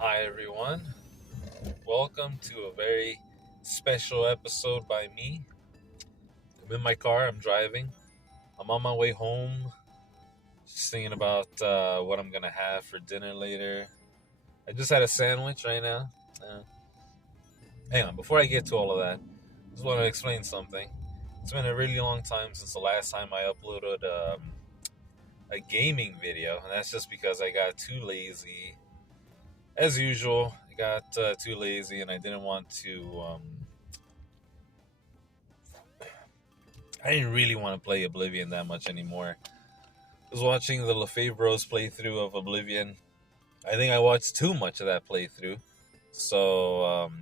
Hi, everyone. Welcome to a very special episode by me. I'm in my car, I'm driving. I'm on my way home, just thinking about what I'm going to have for dinner later. I just had a sandwich right now. Uh, Hang on, before I get to all of that, I just want to explain something. It's been a really long time since the last time I uploaded a gaming video, and that's just because I got too lazy. As usual, I got too lazy and I didn't want to. I didn't really want to play Oblivion that much anymore. I was watching the Lefebvre's playthrough of Oblivion. I think I watched too much of that playthrough. So,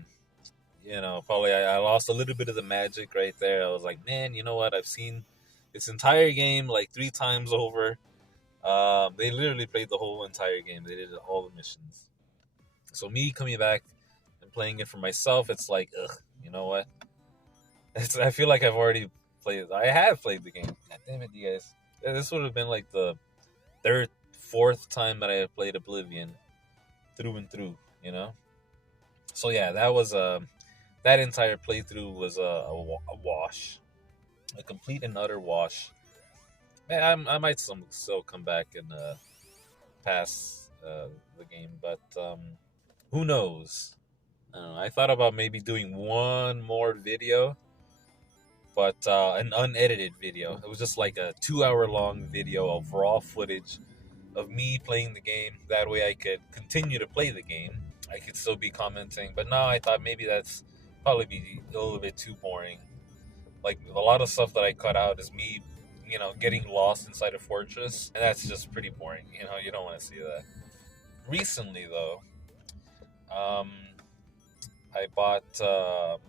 probably I lost a little bit of the magic right there. I was like, man, you know what? I've seen this entire game like 3 times over. They literally played the whole entire game. They did all the missions. So me coming back and playing it for myself, it's like, ugh, you know what? I feel like I've already played. I have played the game. God damn it, you guys! This would have been like the third, fourth time that I have played Oblivion through and through. You know. So yeah, that entire playthrough was a wash, a complete and utter wash. Man, I might still come back and pass the game, but who knows? I don't know. I thought about maybe doing one more video, but an unedited video. It was just like a 2 hour long video of raw footage of me playing the game. That way I could continue to play the game. I could still be commenting, but now I thought maybe that's probably be a little bit too boring. Like a lot of stuff that I cut out is me, getting lost inside a fortress, and that's just pretty boring. You don't want to see that. Recently, though, um, I bought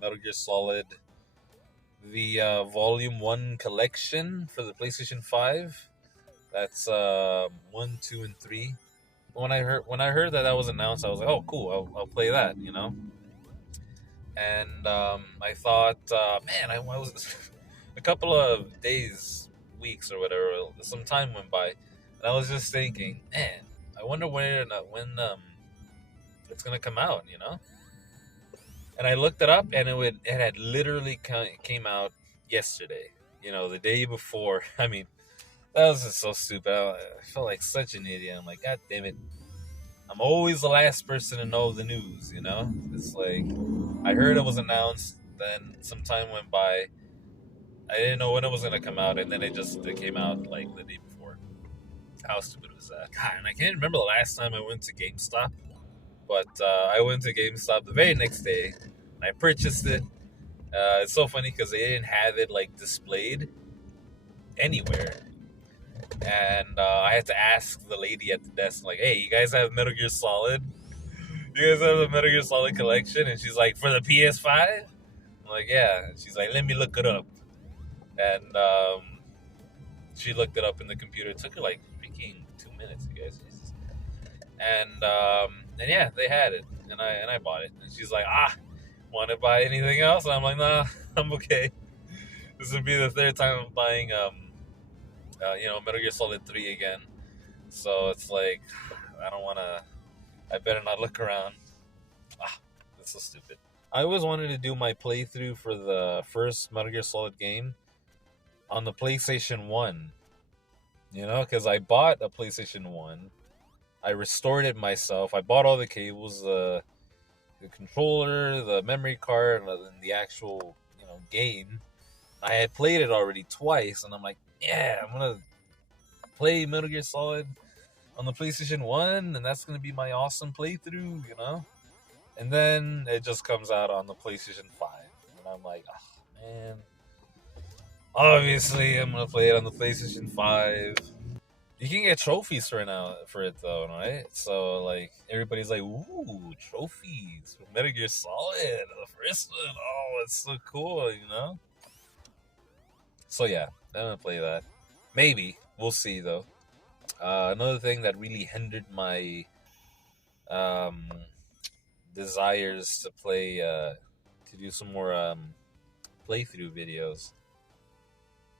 Metal Gear Solid the Volume One collection for the PlayStation 5. That's 1, 2, and 3. When I heard that was announced, I was like, oh, cool, I'll play that, And I thought, man, I was a couple of days, weeks, or whatever, some time went by, and I was just thinking, man, I wonder when it's gonna come out, And I looked it up, and it had literally came out yesterday, the day before. I mean, that was just so stupid. I felt like such an idiot. I'm like, God damn it. I'm always the last person to know the news. It's like, I heard it was announced, then some time went by. I didn't know when it was going to come out, and then it came out like the day before. How stupid was that? God, and I can't remember the last time I went to GameStop, but I went to GameStop the very next day, and I purchased it. It's so funny because they didn't have it like displayed anywhere. And I had to ask the lady at the desk, like, "Hey, you guys have Metal Gear Solid? You guys have the Metal Gear Solid collection?" And she's like, "For the PS5?" I'm like, "Yeah." And she's like, "Let me look it up." And she looked it up in the computer. It took her like freaking 2 minutes, you guys. Jesus. And yeah, they had it, and I bought it. And she's like, "Want to buy anything else?" And I'm like, "Nah, I'm okay." This would be the third time I'm buying Metal Gear Solid 3 again. So it's like, I don't want to. I better not look around. That's so stupid. I always wanted to do my playthrough for the first Metal Gear Solid game on the PlayStation 1. Because I bought a PlayStation 1. I restored it myself. I bought all the cables, the controller, the memory card, and the actual, game. I had played it already twice, and I'm like, yeah, I'm going to play Metal Gear Solid on the PlayStation 1, and that's going to be my awesome playthrough. And then it just comes out on the PlayStation 5. And I'm like, oh, man. Obviously, I'm going to play it on the PlayStation 5. You can get trophies for it though, right? So like everybody's like, "Ooh, trophies for Metal Gear Solid, the first one. Oh, it's so cool." So yeah, I'm gonna play that. Maybe we'll see though. Another thing that really hindered my um, desires to play, to do some more playthrough videos,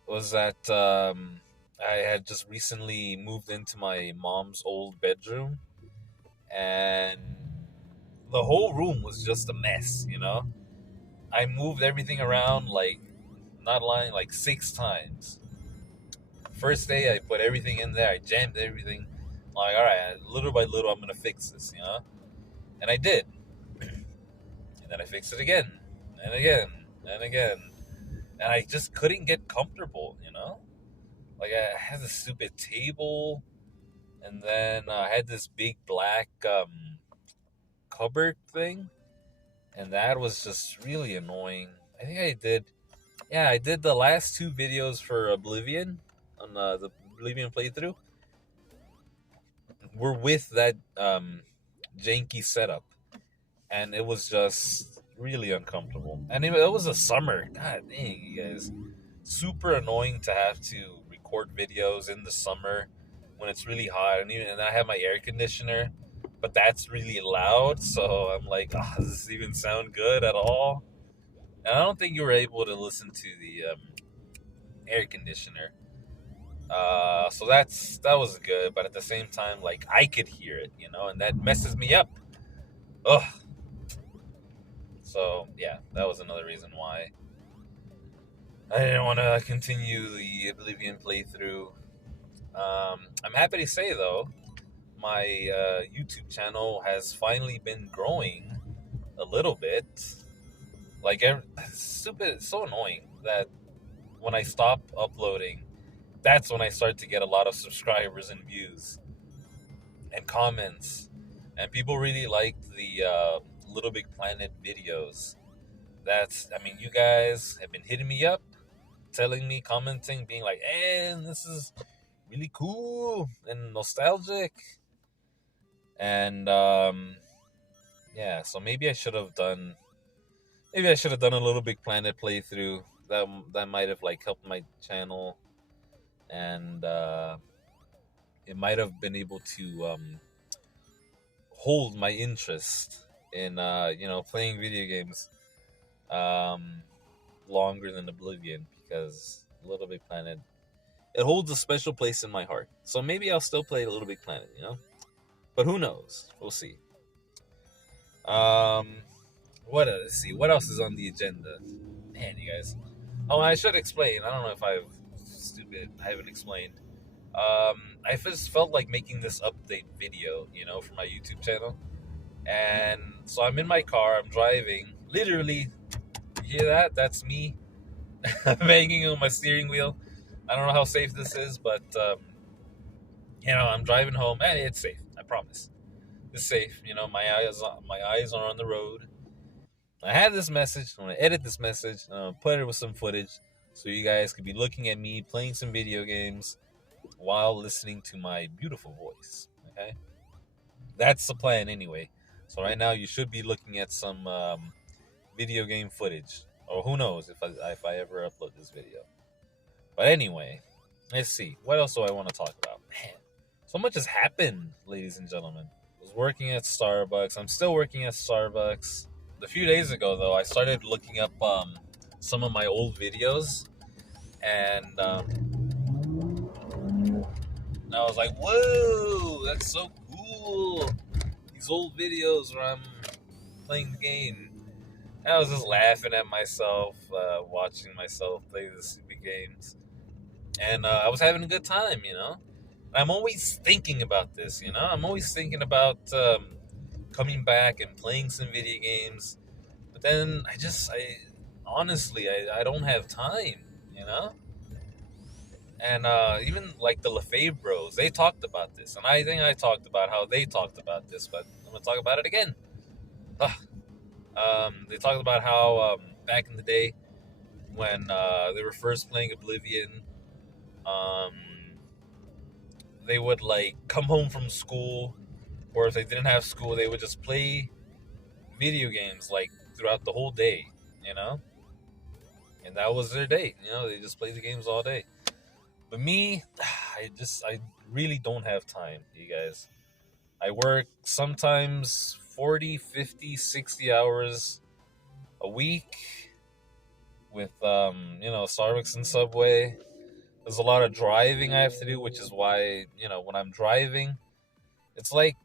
was that I had just recently moved into my mom's old bedroom, and the whole room was just a mess, you know? I moved everything around, like, not lying, like 6 times. First day, I put everything in there, I jammed everything. Like, all right, little by little, I'm gonna fix this, you know? And I did. And then I fixed it again, and again, and again. And I just couldn't get comfortable, you know? Like, I had this stupid table, and then I had this big black cupboard thing, and that was just really annoying. I think I did the last 2 videos for Oblivion on the Oblivion playthrough. We're with that janky setup, and it was just really uncomfortable. And it was a summer. God dang, you guys, super annoying to have to record videos in the summer when it's really hot, and I have my air conditioner, but that's really loud. So I'm like, oh, does this even sound good at all? And I don't think you were able to listen to the air conditioner. So that was good, but at the same time, like I could hear it, you know, and that messes me up. Ugh. So yeah, that was another reason why I didn't want to continue the Oblivion playthrough. I'm happy to say though, my YouTube channel has finally been growing a little bit. Like, stupid, it's so annoying that when I stop uploading, that's when I start to get a lot of subscribers and views and comments, and people really liked the Little Big Planet videos. I mean, you guys have been hitting me up, telling me, commenting, being like, "Hey, this is really cool and nostalgic," and yeah. So maybe I should have done a Little Big Planet playthrough. That might have like helped my channel, and it might have been able to hold my interest in playing video games um, longer than Oblivion, because Little Big Planet, it holds a special place in my heart. So maybe I'll still play Little Big Planet, you know. But who knows? We'll see. Let's see. What else is on the agenda? Man, you guys. Oh, I should explain. I don't know if I haven't explained. I just felt like making this update video, you know, for my YouTube channel. And so I'm in my car, I'm driving. Literally, you hear that? That's me banging on my steering wheel. I don't know how safe this is, but, I'm driving home. Hey, it's safe. I promise. It's safe. You know, my eyes are on the road. I had this message. I'm going to edit this message. Put it with some footage so you guys could be looking at me playing some video games while listening to my beautiful voice. Okay? That's the plan anyway. So right now you should be looking at some video game footage. Or who knows if I ever upload this video. But anyway, let's see. What else do I want to talk about? Man, so much has happened, ladies and gentlemen. I was working at Starbucks. I'm still working at Starbucks. A few days ago, though, I started looking up some of my old videos. And I was like, whoa, that's so cool. These old videos where I'm playing the game. And I was just laughing at myself, watching myself play the stupid games. And I was having a good time, you know? I'm always thinking about this, you know? I'm always thinking about coming back and playing some video games. But then honestly, I don't have time, you know? And even like the LaFave Bros, they talked about this. And I think I talked about how they talked about this, but I'm going to talk about it again. They talked about how back in the day when they were first playing Oblivion, they would like come home from school, or if they didn't have school, they would just play video games like throughout the whole day, you know? And that was their day, you know? They just played the games all day. But me, I really don't have time, you guys. I work sometimes 40, 50, 60 hours a week with, Starbucks and Subway. There's a lot of driving I have to do, which is why, when I'm driving, it's like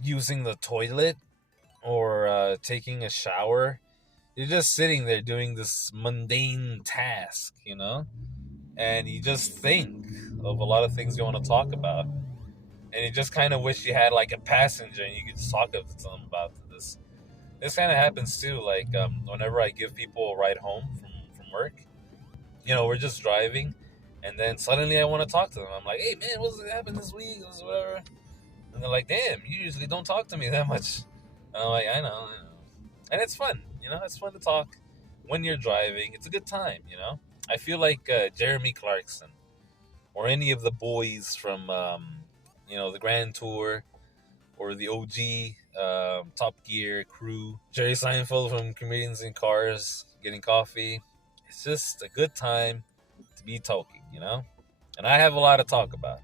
using the toilet or taking a shower. You're just sitting there doing this mundane task, and you just think of a lot of things you want to talk about, and you just kind of wish you had like a passenger and you could just talk to them about this. This kind of happens too. Like whenever I give people a ride home from work, we're just driving, and then suddenly I want to talk to them. I'm like, "Hey man, what's happened this week?" Or whatever, and they're like, "Damn, you usually don't talk to me that much." And I'm like, I know, and it's fun. It's fun to talk when you're driving. It's a good time. I feel like Jeremy Clarkson or any of the boys from the Grand Tour or the OG Top Gear crew. Jerry Seinfeld from Comedians in Cars, getting coffee. It's just a good time to be talking, And I have a lot to talk about.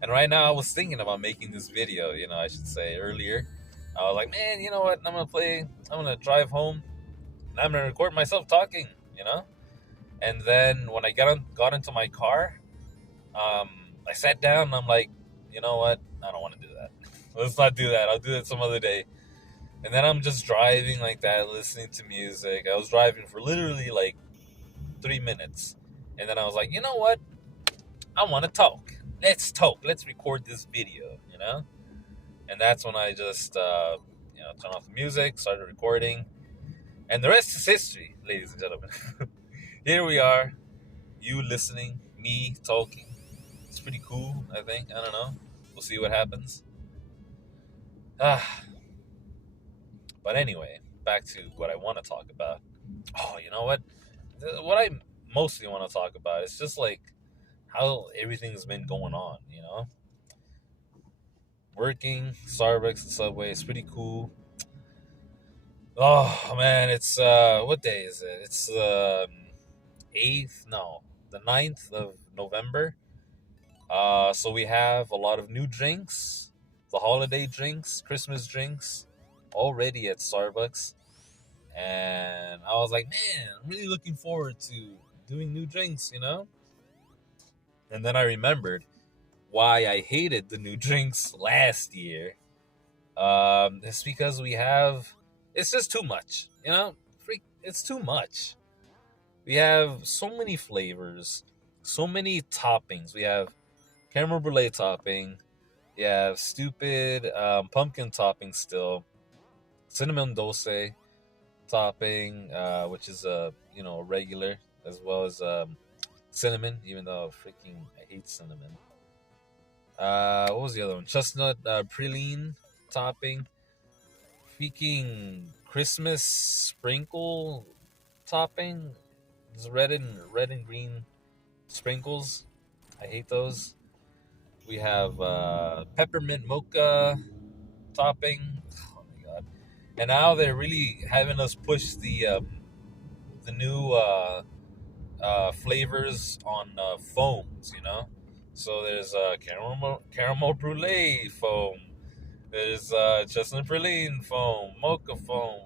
And right now I was thinking about making this video, I should say earlier. I was like, man, you know what? I'm gonna drive home and I'm gonna record myself talking. And then when I got into my car, I sat down and I'm like, you know what? I don't want to do that. Let's not do that. I'll do it some other day. And then I'm just driving like that, listening to music. I was driving for literally like 3 minutes. And then I was like, you know what? I want to talk. Let's talk. Let's record this video. And that's when I just, turned off the music, started recording. And the rest is history, ladies and gentlemen. Here we are. You listening, me talking. It's pretty cool, I think. I don't know. We'll see what happens. But anyway, back to what I want to talk about. Oh, you know what? What I mostly want to talk about is just like how everything's been going on. Working, Starbucks, and Subway is pretty cool. Oh man, it's what day is it? It's the 8th, no, the 9th of November. So we have a lot of new drinks, the holiday drinks, Christmas drinks, already at Starbucks. And I was like, man, I'm really looking forward to doing new drinks. And then I remembered why I hated the new drinks last year. It's because it's just too much. It's too much. We have so many flavors, so many toppings. We have caramel brulee topping. You have stupid pumpkin topping still. Cinnamon dulce topping, which is regular, as well as cinnamon, even though I hate cinnamon. What was the other one? Chestnut praline topping. Freaking Christmas sprinkle topping. It's red and green sprinkles. I hate those. We have peppermint mocha topping. Oh my god! And now they're really having us push the new flavors on foams. So there's caramel brulee foam. There's chestnut praline foam, mocha foam.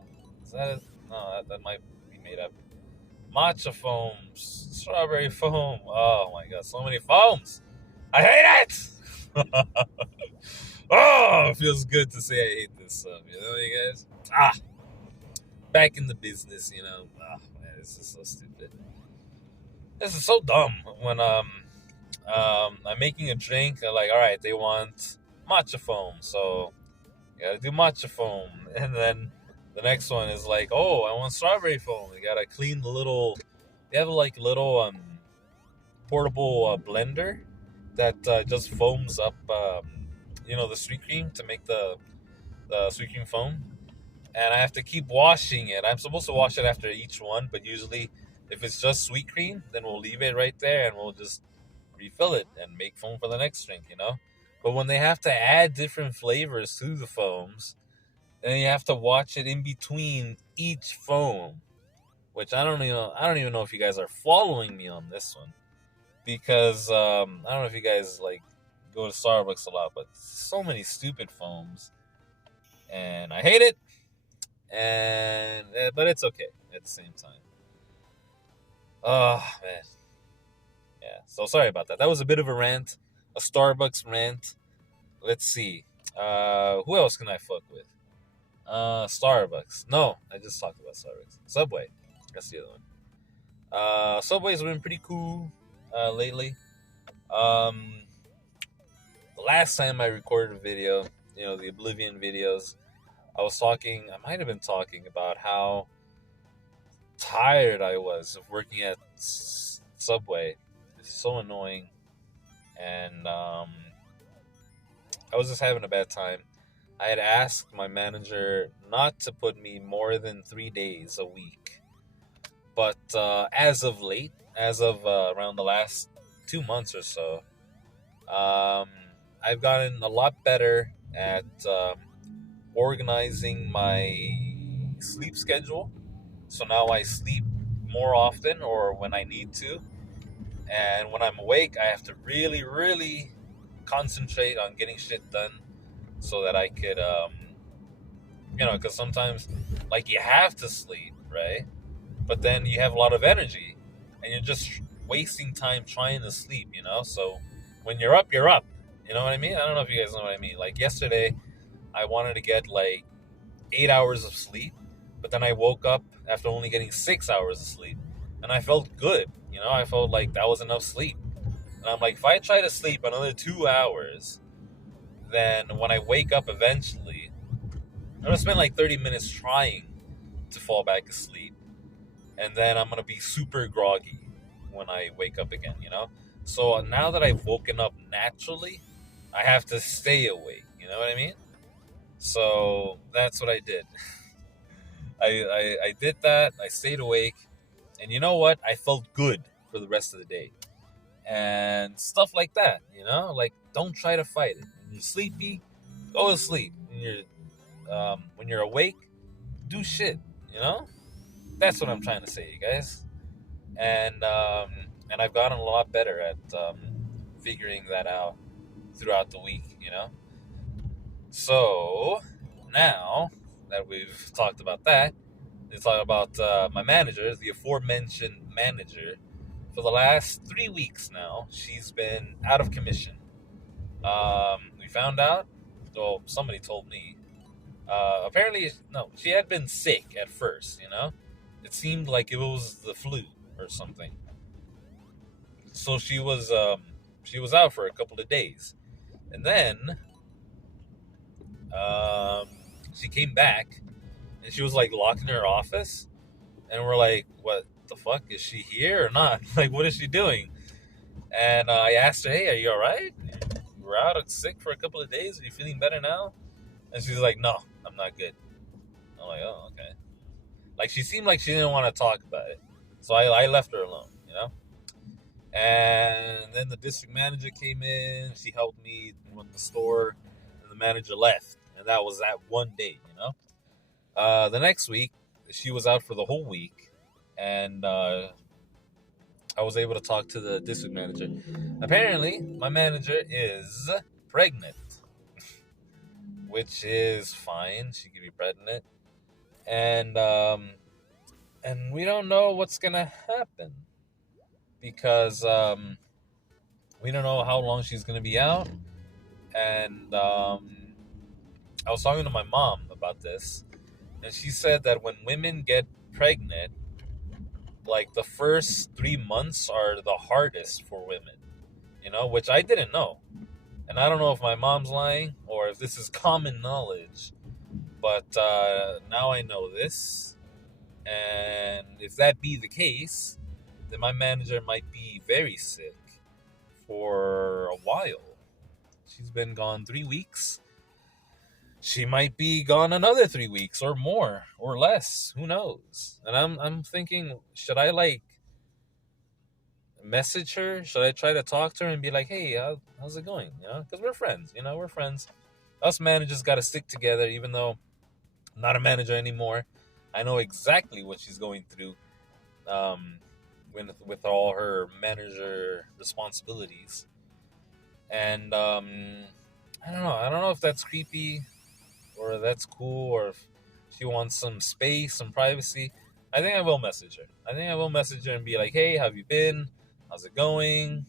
Is that it? No, that might be made up. Matcha foam, strawberry foam. Oh my god, so many foams. I hate it! Oh, it feels good to say I hate this stuff. You guys? Back in the business. Oh man, this is so stupid. This is so dumb. When I'm making a drink, they're like, all right, they want matcha foam, so you gotta do matcha foam. And then the next one is like, oh, I want strawberry foam. You gotta clean they have like little portable blender that just foams up, the sweet cream to make the sweet cream foam. And I have to keep washing it. I'm supposed to wash it after each one, but usually if it's just sweet cream, then we'll leave it right there and we'll just refill it and make foam for the next drink. But when they have to add different flavors to the foams, then you have to watch it in between each foam, which I don't even know if you guys are following me on this one, because I don't know if you guys like go to Starbucks a lot, but so many stupid foams, and I hate it. But it's okay at the same time. Oh man, yeah. So sorry about that. That was a bit of a rant, a Starbucks rant. Let's see. Who else can I fuck with? Starbucks. No, I just talked about Starbucks. Subway. That's the other one. Subway's been pretty cool lately. Um, the last time I recorded a video, the Oblivion videos, I might have been talking about how tired I was of working at Subway. It's so annoying. And I was just having a bad time. I had asked my manager not to put me more than 3 days a week. But as of late, as of around the last 2 months or so, um, I've gotten a lot better at organizing my sleep schedule. So now I sleep more often or when I need to. And when I'm awake, I have to really, really concentrate on getting shit done so that I could, because sometimes, like, you have to sleep, right? But then you have a lot of energy and you're just wasting time trying to sleep. So when you're up, you're up. You know what I mean? I don't know if you guys know what I mean. Like yesterday, I wanted to get like 8 hours of sleep, but then I woke up after only getting 6 hours of sleep and I felt good. I felt like that was enough sleep. And I'm like, if I try to sleep another 2 hours, then when I wake up eventually, I'm going to spend like 30 minutes trying to fall back asleep. And then I'm going to be super groggy when I wake up again. So now that I've woken up naturally, I have to stay awake. You know what I mean? So that's what I did. I did that. I stayed awake. And you know what? I felt good for the rest of the day. And stuff like that, Like, don't try to fight it. When you're sleepy, go to sleep. When you're awake, do shit, That's what I'm trying to say, you guys. And I've gotten a lot better at figuring that out throughout the week. So now that we've talked about that, let's talk about my manager, the aforementioned manager. For the last 3 weeks now, she's been out of commission. We found out, well, somebody told me. Apparently, no, she had been sick at first. It seemed like it was the flu or something. So she was out for a couple of days, and then um, she came back, and she was like locked in her office, and we're like, "What the fuck? Is she here or not? Like, what is she doing?" And I asked her, "Hey, are you all right? You were out sick for a couple of days. Are you feeling better now?" And she's like, "No, I'm not good." I'm like, "Oh, okay." Like, she seemed like she didn't want to talk about it, so I left her alone. And then the district manager came in. She helped me run the store, and the manager left. And that was that one day. The next week, she was out for the whole week, and I was able to talk to the district manager. Apparently, my manager is pregnant, which is fine. She could be pregnant, and we don't know what's gonna happen because we don't know how long she's gonna be out. And I was talking to my mom about this, and she said that when women get pregnant, like the first 3 months are the hardest for women, which I didn't know. And I don't know if my mom's lying or if this is common knowledge, but now I know this. And if that be the case, then my manager might be very sick for a while. She's been gone 3 weeks. She might be gone another 3 weeks or more or less. Who knows? And I'm thinking, should I like message her? Should I try to talk to her and be like, "Hey, how's it going?" Because we're friends. We're friends. Us managers got to stick together, even though I'm not a manager anymore. I know exactly what she's going through with all her manager responsibilities. And I don't know. I don't know if that's creepy or that's cool or if she wants some space, some privacy. I think I will message her. I think I will message her and be like, "Hey, how have you been? How's it going?"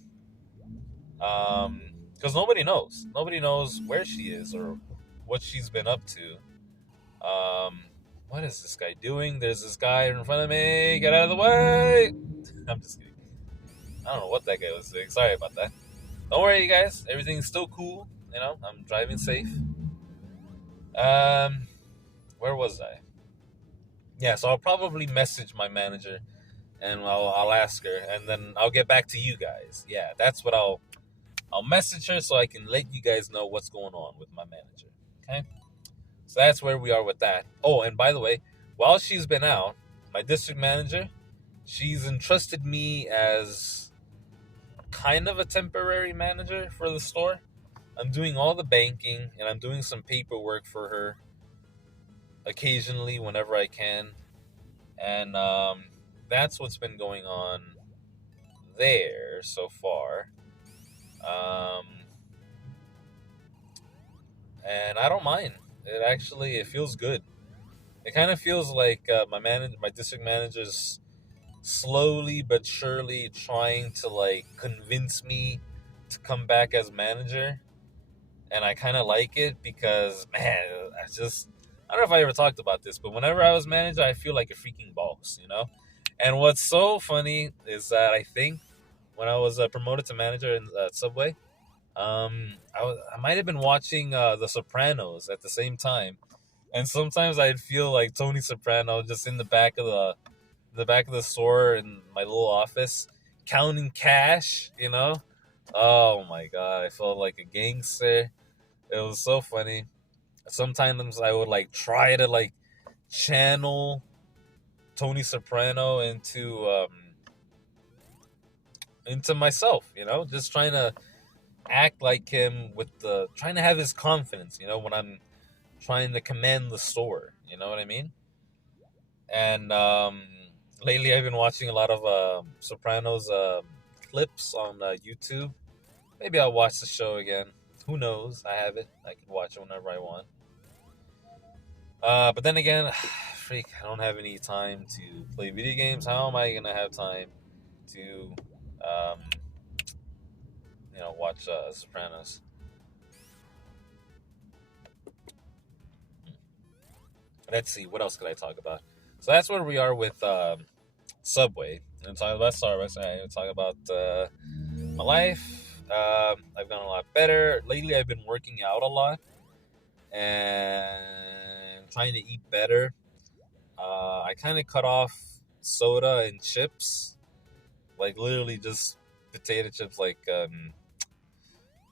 Because nobody knows. Nobody knows where she is or what she's been up to. What is this guy doing? There's this guy in front of me. Get out of the way! I'm just kidding. I don't know what that guy was doing. Sorry about that. Don't worry, you guys. Everything's still cool. I'm driving safe. Where was I? Yeah, so I'll probably message my manager and I'll ask her, and then I'll get back to you guys. Yeah, that's what I'll message her so I can let you guys know what's going on with my manager. Okay, so that's where we are with that. Oh, and by the way, while she's been out, my district manager, she's entrusted me as kind of a temporary manager for the store. I'm doing all the banking and I'm doing some paperwork for her occasionally whenever I can. And that's what's been going on there so far. Um, and I don't mind. It feels good. It kind of feels like my district manager's slowly but surely trying to like convince me to come back as manager, and I kind of like it because man, I don't know if I ever talked about this, but whenever I was manager, I feel like a freaking boss. And what's so funny is that I think when I was promoted to manager in Subway, I might have been watching The Sopranos at the same time, and sometimes I'd feel like Tony Soprano just in the back of the store in my little office, counting cash. Oh my god, I felt like a gangster. It was so funny. Sometimes I would like try to like channel Tony Soprano into myself, just trying to act like him trying to have his confidence, when I'm trying to command the store. You know what I mean? And lately I've been watching a lot of Sopranos clips on YouTube. Maybe I'll watch the show again. Who knows? I have it. I can watch it whenever I want. But then again, freak, I don't have any time to play video games. How am I gonna have time to, um, watch Sopranos? Let's see, what else could I talk about? So that's where we are with Subway. And talk about Starbucks. I'm talk about my life. I've gotten a lot better lately. I've been working out a lot and trying to eat better. I kind of cut off soda and chips, like literally just potato chips, like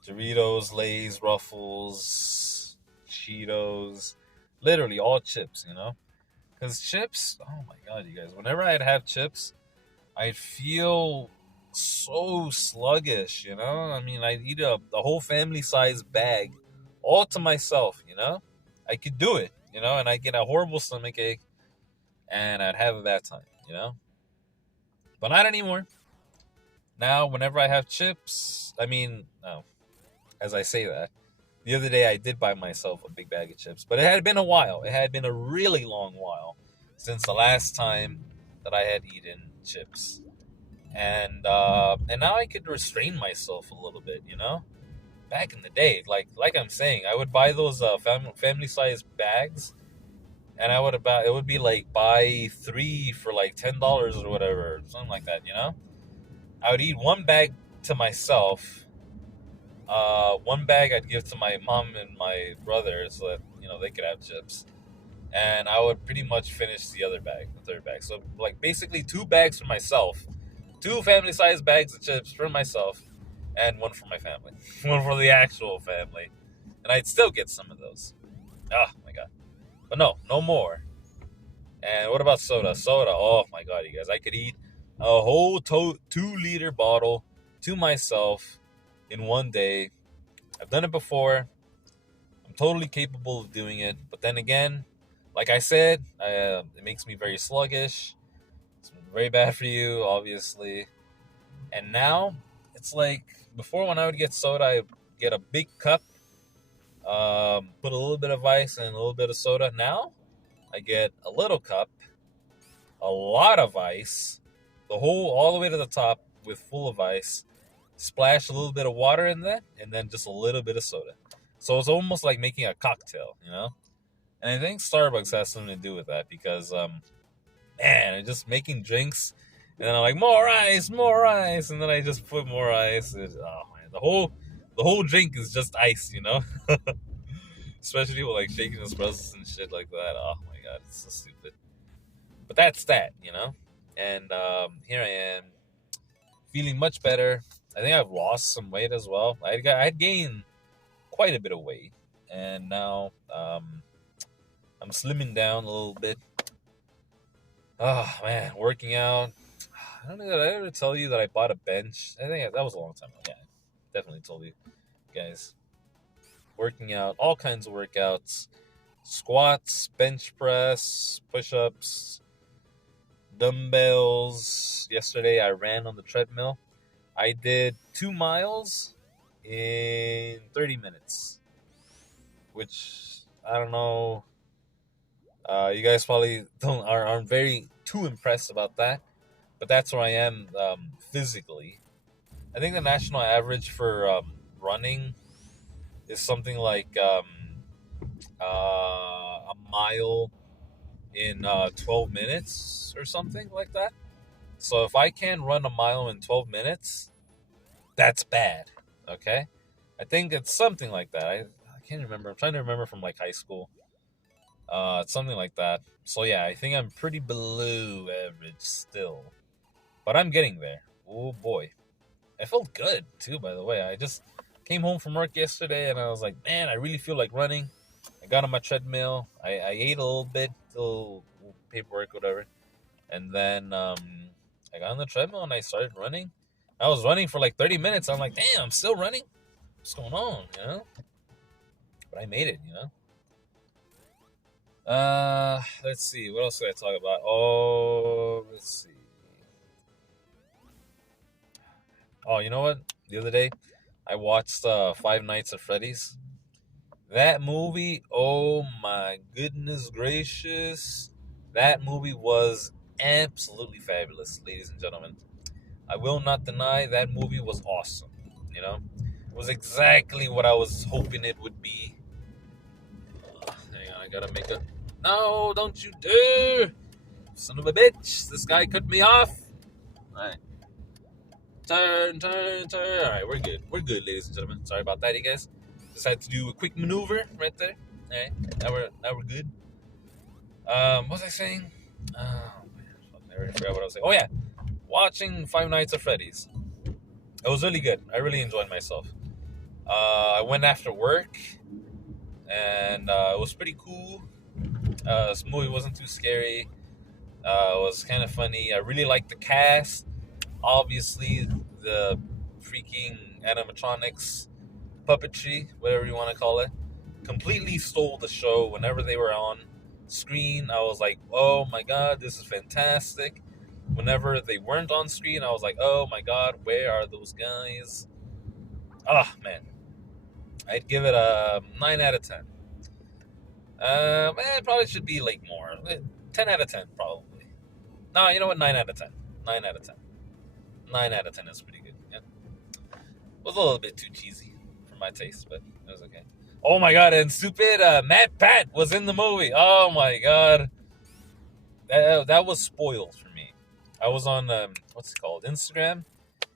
Doritos, Lay's, Ruffles, Cheetos, literally all chips. Because chips, oh my god, you guys, whenever I'd have chips, I'd feel so sluggish. I mean, I'd eat a whole family size bag all to myself. I could do it, and I'd get a horrible stomach ache and I'd have a bad time. But not anymore. Now, whenever I have chips, I mean, no, as I say that, the other day I did buy myself a big bag of chips, but it had been a while. It had been a really long while since the last time that I had eaten chips. And now I could restrain myself a little bit. Back in the day, like I'm saying, I would buy those family size bags, and it would be like buy 3 for like $10 or whatever, something like that. I would eat one bag to myself. One bag I'd give to my mom and my brother so that they could have chips, and I would pretty much finish the third bag. So like basically 2 bags for myself, 2 family-sized bags of chips for myself, and 1 for my family, 1 for the actual family, and I'd still get some of those. Oh my god! But no more. And what about soda? Soda, oh my god, you guys, I could eat a whole 2-liter bottle to myself in one day. I've done it before. I'm totally capable of doing it. But then again, like I said, it makes me very sluggish. It's very bad for you, obviously. And now, it's like, before when I would get soda, I would get a big cup, put a little bit of ice and a little bit of soda. Now, I get a little cup, a lot of ice, all the way to the top with full of ice, splash a little bit of water in there, and then just a little bit of soda. So it's almost like making a cocktail. And I think Starbucks has something to do with that because, man, I'm just making drinks, and then I'm like, more ice, and then I just put more ice. And, oh man, the whole drink is just ice, you know. Especially with like shaking espressos and shit like that. Oh my god, it's so stupid. But that's that, you know. And here I am, feeling much better. I think I've lost some weight as well. I'd gained quite a bit of weight, and now I'm slimming down a little bit. Oh man, working out. I don't know. Did I ever tell you that I bought a bench? I think that was a long time ago. Yeah, definitely told you guys. Working out, all kinds of workouts: squats, bench press, push-ups, dumbbells. Yesterday I ran on the treadmill. I did 2 miles in 30 minutes, which I don't know. You guys probably aren't very too impressed about that, but that's where I am physically. I think the national average for running is something like a mile in 12 minutes or something like that. So if I can run a mile in 12 minutes, that's bad. Okay? I think it's something like that. I can't remember. I'm trying to remember from like high school. It's something like that. So yeah, I think I'm pretty below average still. But I'm getting there. Oh boy. I felt good too, by the way. I just came home from work yesterday and I was like, man, I really feel like running. I got on my treadmill. I ate a little bit, a little paperwork, whatever. And then I got on the treadmill and I started running. I was running for like 30 minutes. I'm like, damn, I'm still running? What's going on, you know? But I made it, you know? Let's see. What else did I talk about? Oh, let's see. Oh, you know what? The other day, I watched Five Nights at Freddy's. That movie, oh my goodness gracious. That movie was absolutely fabulous, ladies and gentlemen. I will not deny that movie was awesome, you know? It was exactly what I was hoping it would be. Hang on, I gotta make a... No, don't you dare! Son of a bitch! This guy cut me off! Alright. Turn. Alright, we're good. We're good, ladies and gentlemen. Sorry about that, you guys. Just had to do a quick maneuver right there. Alright, now we're good. What was I saying? Oh, man. I already forgot what I was saying. Oh, yeah. Watching Five Nights at Freddy's. It was really good. I really enjoyed myself. I went after work, and it was pretty cool. This movie wasn't too scary. It was kind of funny. I really liked the cast. Obviously, the freaking animatronics, puppetry, whatever you want to call it, completely stole the show. Whenever they were on screen, I was like, oh my god, this is fantastic. Whenever they weren't on screen, I was like, oh my god, where are those guys? Ah, man. I'd give it a 9 out of 10. It probably should be like more. 10 out of 10, probably. No, you know what? 9 out of 10. 9 out of 10. 9 out of 10 is pretty good. Yeah. It was a little bit too cheesy for my taste, but it was okay. Oh my god, and stupid MatPat was in the movie. Oh my god. That was spoiled for me. I was on, what's it called? Instagram,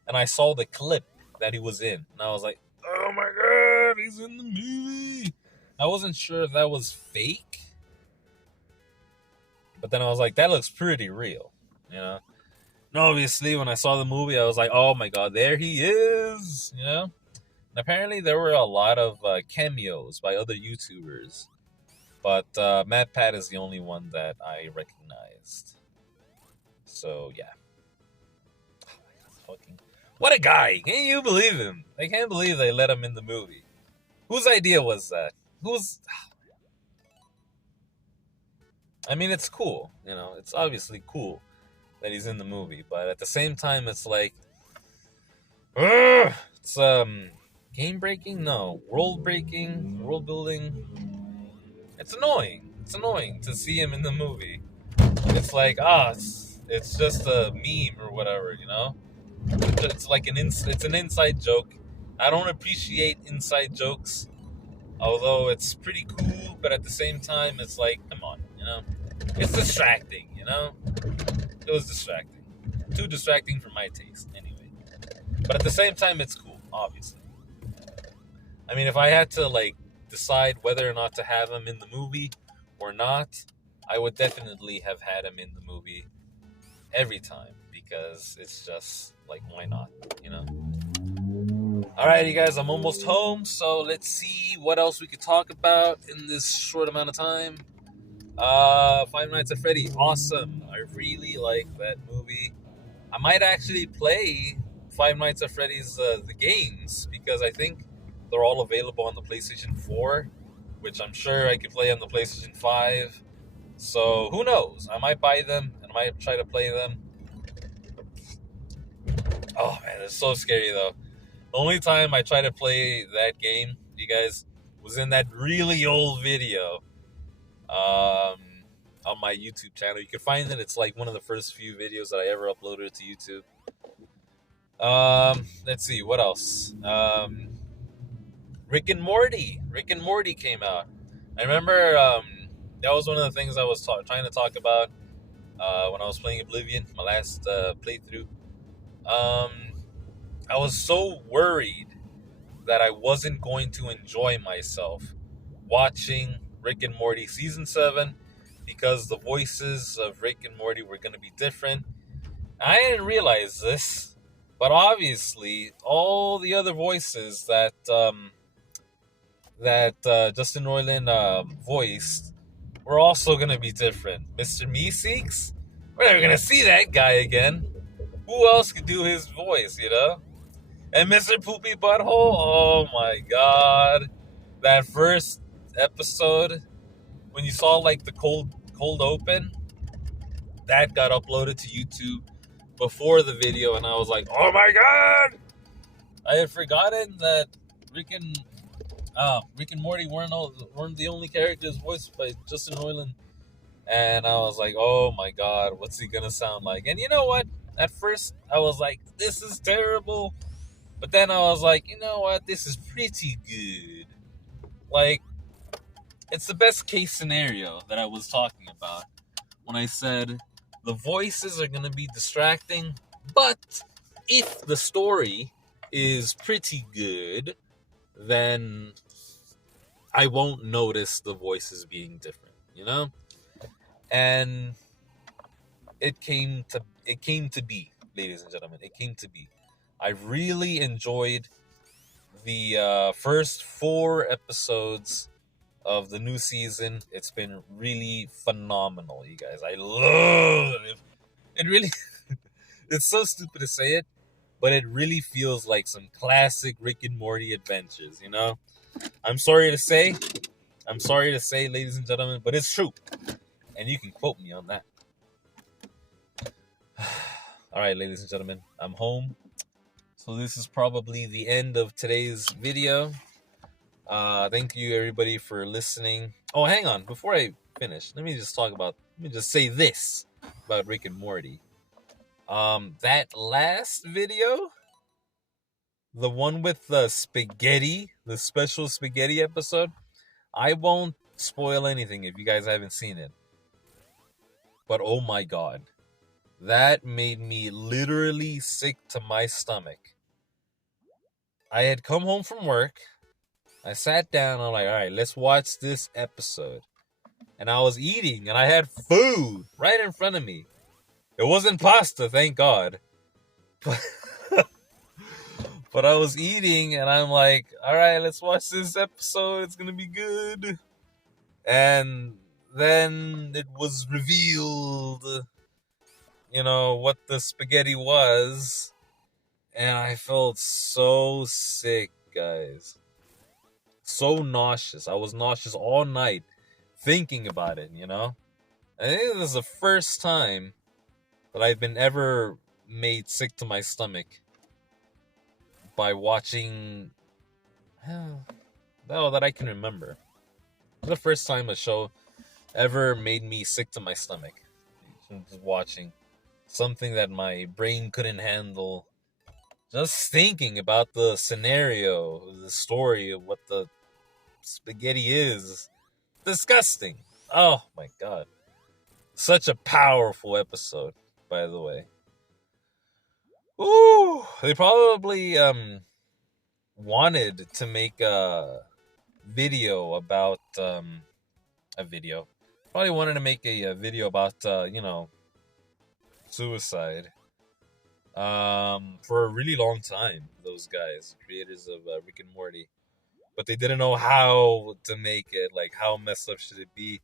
and I saw the clip that he was in. And I was like, oh my god, he's in the movie. I wasn't sure if that was fake. But then I was like, that looks pretty real, you know? And obviously, when I saw the movie, I was like, oh my god, there he is, you know? And apparently, there were a lot of cameos by other YouTubers. But MatPat is the only one that I recognized. So, yeah. What a guy! Can you believe him? I can't believe they let him in the movie. Whose idea was that? I mean, it's cool. You know, it's obviously cool that he's in the movie. But at the same time, it's like... It's, game breaking? No. World breaking? World building? It's annoying. It's annoying to see him in the movie. It's like, it's just a meme or whatever, you know? It's like it's an inside joke. I don't appreciate inside jokes, although it's pretty cool but at the same time, it's like, come on, it's distracting, It was distracting. Too distracting for my taste, anyway. But at the same time, it's cool, obviously. I mean, if I had to, like, decide whether or not to have him in the movie or not, I would definitely have had him in the movie every time, because it's just, like, why not, Alright, you guys, I'm almost home, so let's see what else we could talk about in this short amount of time. Five Nights at Freddy, awesome. I really like that movie. I might actually play Five Nights at Freddy's the games, because I think they're all available on the PlayStation 4, which I'm sure I could play on the PlayStation 5. So who knows? I might buy them and I might try to play them. Oh man, it's so scary though. The only time I tried to play that game, you guys, was in that really old video on my YouTube channel. You can find it. It's like one of the first few videos that I ever uploaded to YouTube. Let's see, what else? Rick and Morty. Rick and Morty came out. I remember that was one of the things I was trying to talk about when I was playing Oblivion, my last playthrough. I was so worried that I wasn't going to enjoy myself watching Rick and Morty Season 7 because the voices of Rick and Morty were going to be different. I didn't realize this, but obviously all the other voices that Justin Roiland voiced were also going to be different. Mr. Meeseeks? We're never going to see that guy again. Who else could do his voice, And Mr. Poopy Butthole, oh my god. That first episode, when you saw like the cold open, that got uploaded to YouTube before the video, and I was like, oh my god! I had forgotten that Rick and Morty weren't the only characters voiced by Justin Roiland. And I was like, oh my god, what's he gonna sound like? And you know what? At first, I was like, this is terrible. But then I was like, you know what? This is pretty good. Like, it's the best case scenario that I was talking about when I said the voices are going to be distracting, but if the story is pretty good, then I won't notice the voices being different, And it came to be, ladies and gentlemen. It came to be. I really enjoyed the first 4 episodes of the new season. It's been really phenomenal, you guys. I love it. It really, it's so stupid to say it, but it really feels like some classic Rick and Morty adventures, I'm sorry to say, ladies and gentlemen, but it's true. And you can quote me on that. All right, ladies and gentlemen, I'm home. So this is probably the end of today's video. Thank you everybody for listening. Oh, hang on. Before I finish, let me just say this about Rick and Morty. That last video, the one with the spaghetti, the special spaghetti episode, I won't spoil anything if you guys haven't seen it. But oh my god, that made me literally sick to my stomach. I had come home from work. I sat down. I'm like, all right, let's watch this episode. And I was eating, and I had food right in front of me. It wasn't pasta, thank God. But I was eating, and I'm like, all right, let's watch this episode. It's going to be good. And then it was revealed, what the spaghetti was. And I felt so sick, guys. So nauseous. I was nauseous all night thinking about it, I think this is the first time that I've been ever made sick to my stomach by watching, that I can remember. The first time a show ever made me sick to my stomach. Just watching something that my brain couldn't handle. Just thinking about the scenario, the story of what the spaghetti is. Disgusting. Oh my god. Such a powerful episode, by the way. Ooh, they probably wanted to make a video about a video. Probably wanted to make a video about suicide. For a really long time, those guys, creators of Rick and Morty, but they didn't know how to make it. Like, how messed up should it be?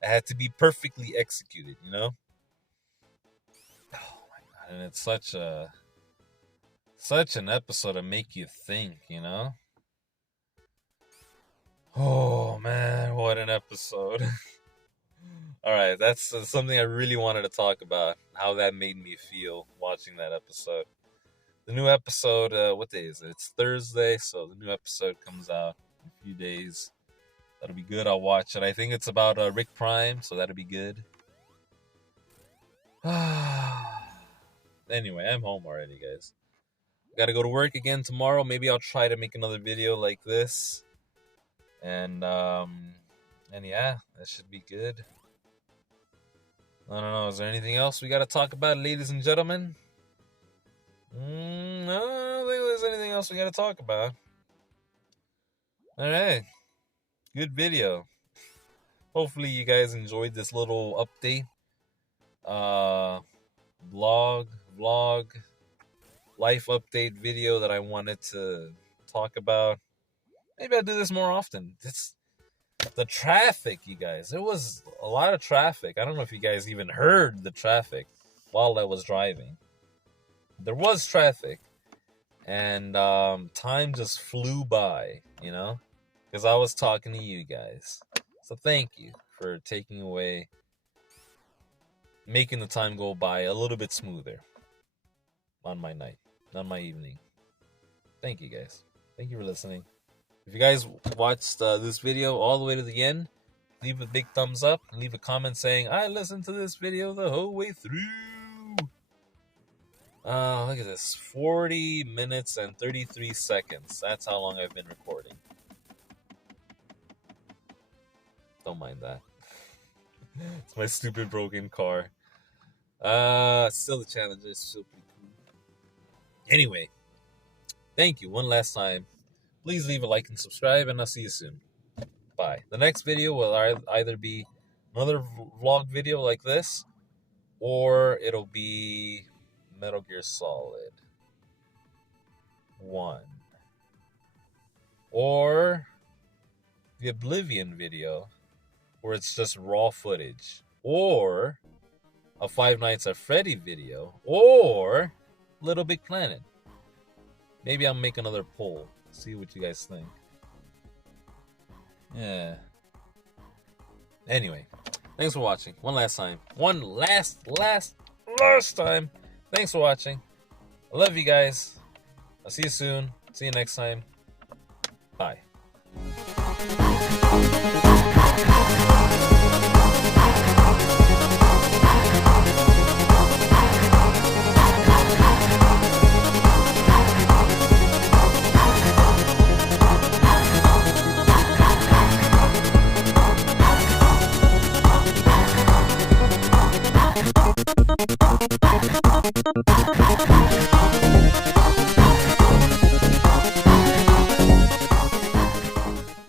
It had to be perfectly executed, you know. Oh my god! And it's such an episode to make you think, you know. Oh man, what an episode! All right, that's something I really wanted to talk about. How that made me feel watching that episode. The new episode, what day is it? It's Thursday, so the new episode comes out in a few days. That'll be good. I'll watch it. I think it's about Rick Prime, so that'll be good. Anyway, I'm home already, guys. Gotta go to work again tomorrow. Maybe I'll try to make another video like this. And yeah, that should be good. I don't know. Is there anything else we gotta talk about, ladies and gentlemen? No, I don't think there's anything else we gotta talk about. All right, good video. Hopefully you guys enjoyed this little update. Vlog, life update video that I wanted to talk about. Maybe I'll do this more often. It's the traffic, you guys. There was a lot of traffic. I don't know if you guys even heard the traffic while I was driving. There was traffic, and time just flew by, you know, because I was talking to you guys. So thank you for making the time go by a little bit smoother on my night, on my evening. Thank you guys. Thank you for listening. If you guys watched this video all the way to the end, leave a big thumbs up and leave a comment saying, I listened to this video the whole way through. Look at this. 40 minutes and 33 seconds. That's how long I've been recording. Don't mind that. It's my stupid broken car. Still the Challenger is still pretty cool. Anyway, thank you one last time. Please leave a like and subscribe, and I'll see you soon. Bye. The next video will either be another vlog video like this, or it'll be Metal Gear Solid 1. Or the Oblivion video, where it's just raw footage. Or a Five Nights at Freddy video. Or Little Big Planet. Maybe I'll make another poll. See what you guys think. Yeah. Anyway, thanks for watching. One last time. One last time. Thanks for watching. I love you guys. I'll see you soon. See you next time. Bye.